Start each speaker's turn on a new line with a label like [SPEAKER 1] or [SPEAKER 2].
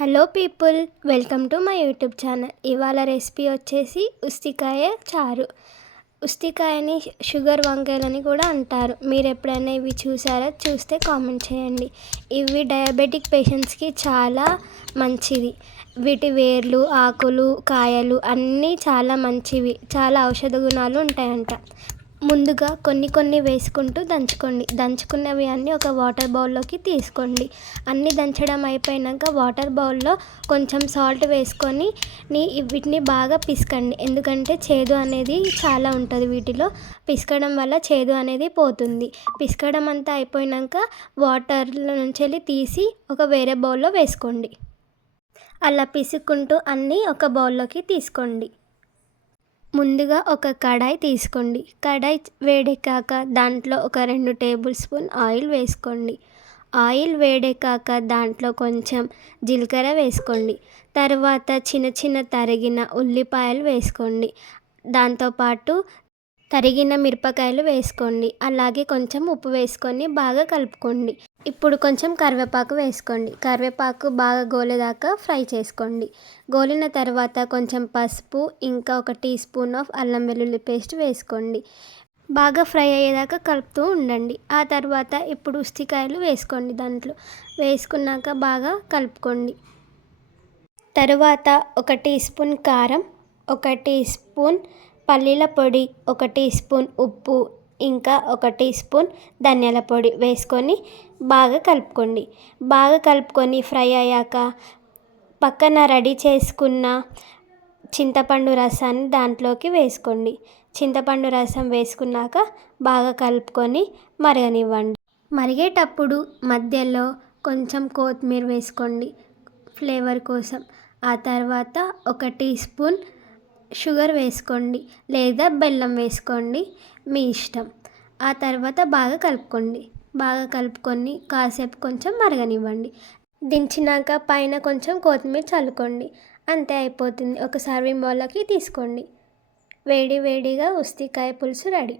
[SPEAKER 1] Hello people welcome to my YouTube channel. ఇవాళ recipe వచ్చేసి ఉస్తికాయ చారు. ఉస్తికాయని షుగర్ వంకాయలని కూడా అంటారు. మీరు ఎప్పుడైనా ఇవి చూసారా? చూస్తే కామెంట్ చేయండి. ఇవి డయాబెటిక్ పేషెంట్స్కి చాలా మంచిది. వీటి వేర్లు ఆకులు కాయలు అన్నీ చాలా మంచివి. చాలా ఔషధ గుణాలు ఉంటాయంట. ముందుగా కొన్ని కొన్ని వేసుకుంటూ దంచుకోండి. దంచుకున్నవి అన్నీ ఒక వాటర్ బౌల్లోకి తీసుకోండి. అన్నీ దంచడం అయిపోయాక వాటర్ బౌల్లో కొంచెం సాల్ట్ వేసుకొని నీ వీటిని బాగా పిసకండి. ఎందుకంటే చేదు అనేది చాలా ఉంటుంది వీటిలో. పిసకడం వల్ల చేదు అనేది పోతుంది. పిసకడం అంతా అయిపోయాక వాటర్లో నుంచి వెళ్ళి తీసి ఒక వేరే బౌల్లో వేసుకోండి. అలా పిసుక్కుంటూ అన్నీ ఒక బౌల్లోకి తీసుకోండి. ముందుగా ఒక కడాయి తీసుకోండి. కడాయి వేడెక్కాక దాంట్లో ఒక రెండు టేబుల్ స్పూన్ ఆయిల్ వేసుకోండి. ఆయిల్ వేడెక్కాక దాంట్లో కొంచెం జీలకర్ర వేసుకోండి. తర్వాత చిన్న చిన్న తరిగిన ఉల్లిపాయలు వేసుకోండి. దాంతోపాటు తరిగిన మిరపకాయలు వేసుకోండి. అలాగే కొంచెం ఉప్పు వేసుకొని బాగా కలుపుకోండి. ఇప్పుడు కొంచెం కరివేపాకు వేసుకోండి. కరివేపాకు బాగా గోలేదాకా ఫ్రై చేసుకోండి. గోలిన తర్వాత కొంచెం పసుపు ఇంకా ఒక టీ స్పూన్ ఆఫ్ అల్లం వెల్లుల్లి పేస్ట్ వేసుకోండి. బాగా ఫ్రై అయ్యేదాకా కలుపుతూ ఉండండి. ఆ తర్వాత ఇప్పుడు ఉస్తికాయలు వేసుకోండి దాంట్లో. వేసుకున్నాక బాగా కలుపుకోండి. తరువాత ఒక టీ స్పూన్ కారం ఒక టీ స్పూన్ పల్లీల పొడి ఒక టీ స్పూన్ ఉప్పు ఇంకా ఒక టీ స్పూన్ ధనియాల పొడి వేసుకొని బాగా కలుపుకోండి. బాగా కలుపుకొని ఫ్రై అయ్యాక పక్కన రెడీ చేసుకున్న చింతపండు రసాన్ని దాంట్లోకి వేసుకోండి. చింతపండు రసం వేసుకున్నాక బాగా కలుపుకొని మరగనివ్వండి. మరిగేటప్పుడు మధ్యలో కొంచెం కొత్తిమీర వేసుకోండి ఫ్లేవర్ కోసం. ఆ తర్వాత ఒక టీ స్పూన్ షుగర్ వేసుకోండి లేదా బెల్లం వేసుకోండి మీ ఇష్టం. ఆ తర్వాత బాగా కలుపుకోండి. బాగా కలుపుకొని కాసేపు కొంచెం మరగనివ్వండి. దించినాక పైన కొంచెం కొత్తిమీర చల్లుకోండి. అంతే అయిపోతుంది. ఒక సర్వింగ్ బౌల్లోకి తీసుకోండి. వేడి వేడిగా ఉస్తికాయ పులుసు రెడీ.